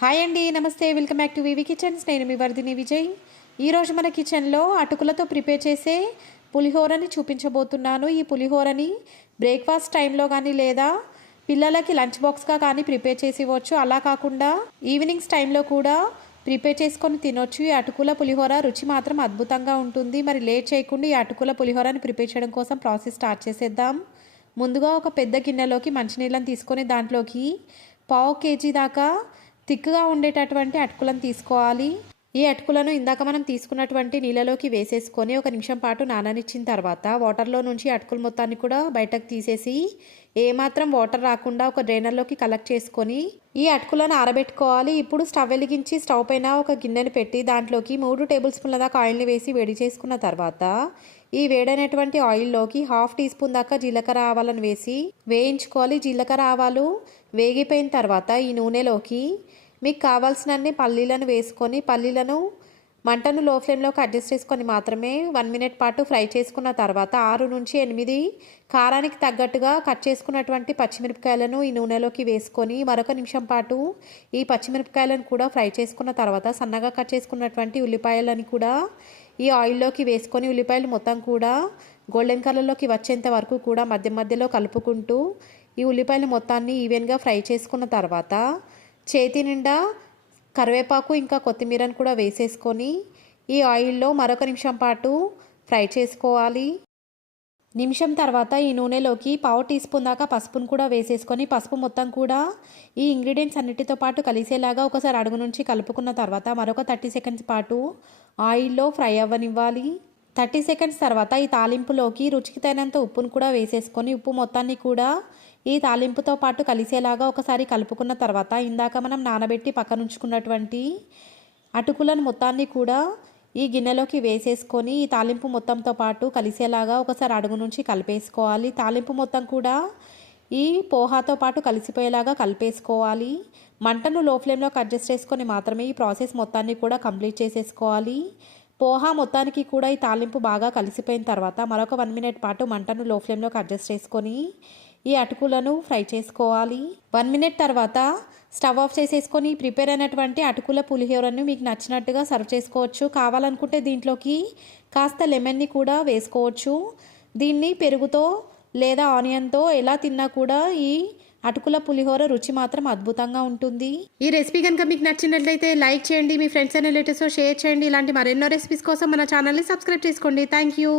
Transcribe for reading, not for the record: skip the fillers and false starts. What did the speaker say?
Hi అండి, నమస్తే. Welcome back to VV Kitchens. నేను మీ వర్ధిని విజయ్. ఈరోజు మన కిచెన్లో అటుకులతో ప్రిపేర్ చేసే పులిహోరని చూపించబోతున్నాను. ఈ పులిహోరని బ్రేక్ఫాస్ట్ టైంలో కానీ లేదా పిల్లలకి లంచ్ బాక్స్గా కానీ ప్రిపేర్ చేసి ఇవ్వచ్చు. అలా కాకుండా ఈవినింగ్స్ టైంలో కూడా ప్రిపేర్ చేసుకొని తినొచ్చు. ఈ అటుకుల పులిహోర రుచి మాత్రం అద్భుతంగా ఉంటుంది. మరి లేట్ చేయకుండా ఈ అటుకుల పులిహోరని ప్రిపేర్ చేయడం కోసం ప్రాసెస్ స్టార్ట్ చేసేద్దాం. ముందుగా ఒక పెద్ద గిన్నెలోకి మంచినీళ్ళని తీసుకొని దాంట్లోకి పావు కేజీ దాకా తిక్కుగా ఉండేటటువంటి అటుకులను తీసుకోవాలి. ఈ అటుకులను ఇందాక మనం తీసుకున్నటువంటి నీళ్ళలోకి వేసేసుకొని ఒక నిమిషం పాటు నాననిచ్చిన తర్వాత వాటర్లో నుంచి అటుకుల మొత్తాన్ని కూడా బయటకు తీసేసి ఏమాత్రం వాటర్ రాకుండా ఒక డ్రైనర్లోకి కలెక్ట్ చేసుకొని ఈ అటుకులను ఆరబెట్టుకోవాలి. ఇప్పుడు స్టవ్ వెలిగించి స్టవ్ పైన ఒక గిన్నెను పెట్టి దాంట్లోకి 3 టేబుల్ స్పూన్ల దాకా ఆయిల్ని వేసి వేడి చేసుకున్న తర్వాత ఈ వేడైనటువంటి ఆయిల్లోకి 1/2 టీ స్పూన్ దాకా జీలకర్ర ఆవాలను వేసి వేయించుకోవాలి. జీలకర్ర ఆవాలు వేగిపోయిన తర్వాత ఈ నూనెలోకి మీకు కావాల్సినన్ని పల్లీలను వేసుకొని పల్లీలను మంటను లో ఫ్లేమ్లోకి అడ్జస్ట్ చేసుకొని మాత్రమే 1 మినిట్ పాటు ఫ్రై చేసుకున్న తర్వాత 6 నుంచి 8 కారానికి తగ్గట్టుగా కట్ చేసుకున్నటువంటి పచ్చిమిరపకాయలను ఈ నూనెలోకి వేసుకొని మరొక నిమిషం పాటు ఈ పచ్చిమిరపకాయలను కూడా ఫ్రై చేసుకున్న తర్వాత సన్నగా కట్ చేసుకున్నటువంటి ఉల్లిపాయలను కూడా ఈ ఆయిల్లోకి వేసుకొని ఉల్లిపాయలు మొత్తం కూడా గోల్డెన్ కలర్లోకి వచ్చేంత వరకు కూడా మధ్య మధ్యలో కలుపుకుంటూ ఈ ఉల్లిపాయలు మొత్తాన్ని ఈవెన్గా ఫ్రై చేసుకున్న తర్వాత చేతి నిండా కరివేపాకు ఇంకా కొత్తిమీరను కూడా వేసేసుకొని ఈ ఆయిల్లో మరొక నిమిషం పాటు ఫ్రై చేసుకోవాలి. నిమిషం తర్వాత ఈ నూనెలోకి పావు టీ స్పూన్ దాకా పసుపును కూడా వేసేసుకొని పసుపు మొత్తం కూడా ఈ ఇంగ్రీడియంట్స్ అన్నిటితో పాటు కలిసేలాగా ఒకసారి అడుగు నుంచి కలుపుకున్న తర్వాత మరొక 30 సెకండ్స్ పాటు ఆయిల్లో ఫ్రై అవ్వనివ్వాలి. 30 సెకండ్స్ తర్వాత ఈ తాలింపులోకి రుచికి తగినంత ఉప్పును కూడా వేసేసుకొని ఉప్పు మొత్తాన్ని కూడా ఈ తాలింపుతో పాటు కలిసేలాగా ఒకసారి కలుపుకున్న తర్వాత ఇందాక మనం నానబెట్టి పక్కనుంచుకున్నటువంటి అటుకులను మొత్తాన్ని కూడా ఈ గిన్నెలోకి వేసేసుకొని ఈ తాలింపు మొత్తంతో పాటు కలిసేలాగా ఒకసారి అడుగు నుంచి కలిపేసుకోవాలి. తాలింపు మొత్తం కూడా ఈ పోహాతో పాటు కలిసిపోయేలాగా కలిపేసుకోవాలి. మంటను లో ఫ్లేమ్లోకి అడ్జస్ట్ చేసుకొని మాత్రమే ఈ ప్రాసెస్ మొత్తాన్ని కూడా కంప్లీట్ చేసేసుకోవాలి. పోహా మొత్తానికి కూడా ఈ తాలింపు బాగా కలిసిపోయిన తర్వాత మరొక 1 మినిట్ పాటు మంటను లో ఫ్లేమ్లోకి అడ్జస్ట్ చేసుకొని ఈ అటుకులను ఫ్రై చేసుకోవాలి. 1 మినిట్ తర్వాత స్టవ్ ఆఫ్ చేసేసుకొని ప్రిపేర్ అయినటువంటి అటుకుల పులిహోరను మీకు నచ్చినట్టుగా సర్వ్ చేసుకోవచ్చు. కావాలనుకుంటే దీంట్లోకి కాస్త లెమన్ని కూడా వేసుకోవచ్చు. దీన్ని పెరుగుతో లేదా ఆనియన్తో ఎలా తిన్నా కూడా ఈ అటుకుల పులిహోర రుచి మాత్రం అద్భుతంగా ఉంటుంది. ఈ రెసిపీ కనుక మీకు నచ్చినట్లయితే లైక్ చేయండి, మీ ఫ్రెండ్స్ అండ్ రిలేటివ్స్తో షేర్ చేయండి. ఇలాంటి మరెన్నో రెసిపీస్ కోసం మన ఛానల్ని సబ్స్క్రైబ్ చేసుకోండి. Thank you.